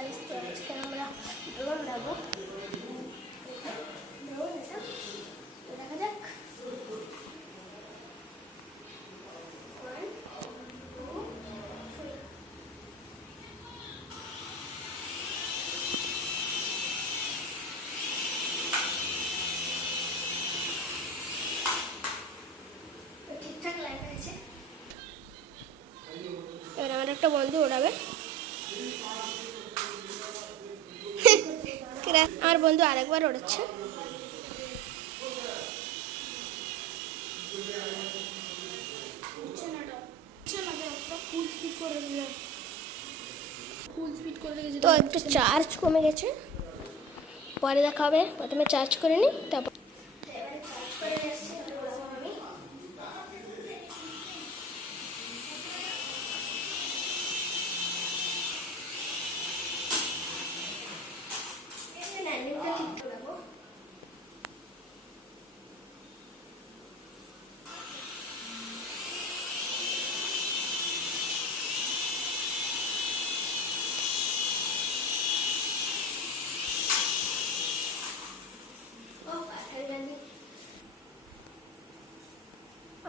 Guys, তো আজকে আমরা ড্রোন উড়াবো। ড্রোন এটা তো দেখা যাক। ঠিকঠাক লাইন আছে। এবার আমার একটা বন্ধু ওড়াবে। আমার বন্ধু আরেকবার ওড়াচ্ছে। তো একটু চার্জ কমে গেছে, পরে দেখা হবে। প্রথমে চার্জ করে নিই, তারপর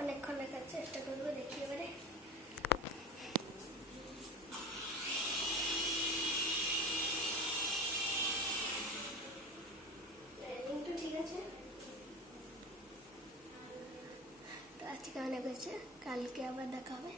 অনেকক্ষণ দেখার চেষ্টা করবো, দেখি এবারে। তো ঠিক আছে, তো আজকে অনেক হয়েছে, কালকে আবার দেখা হবে।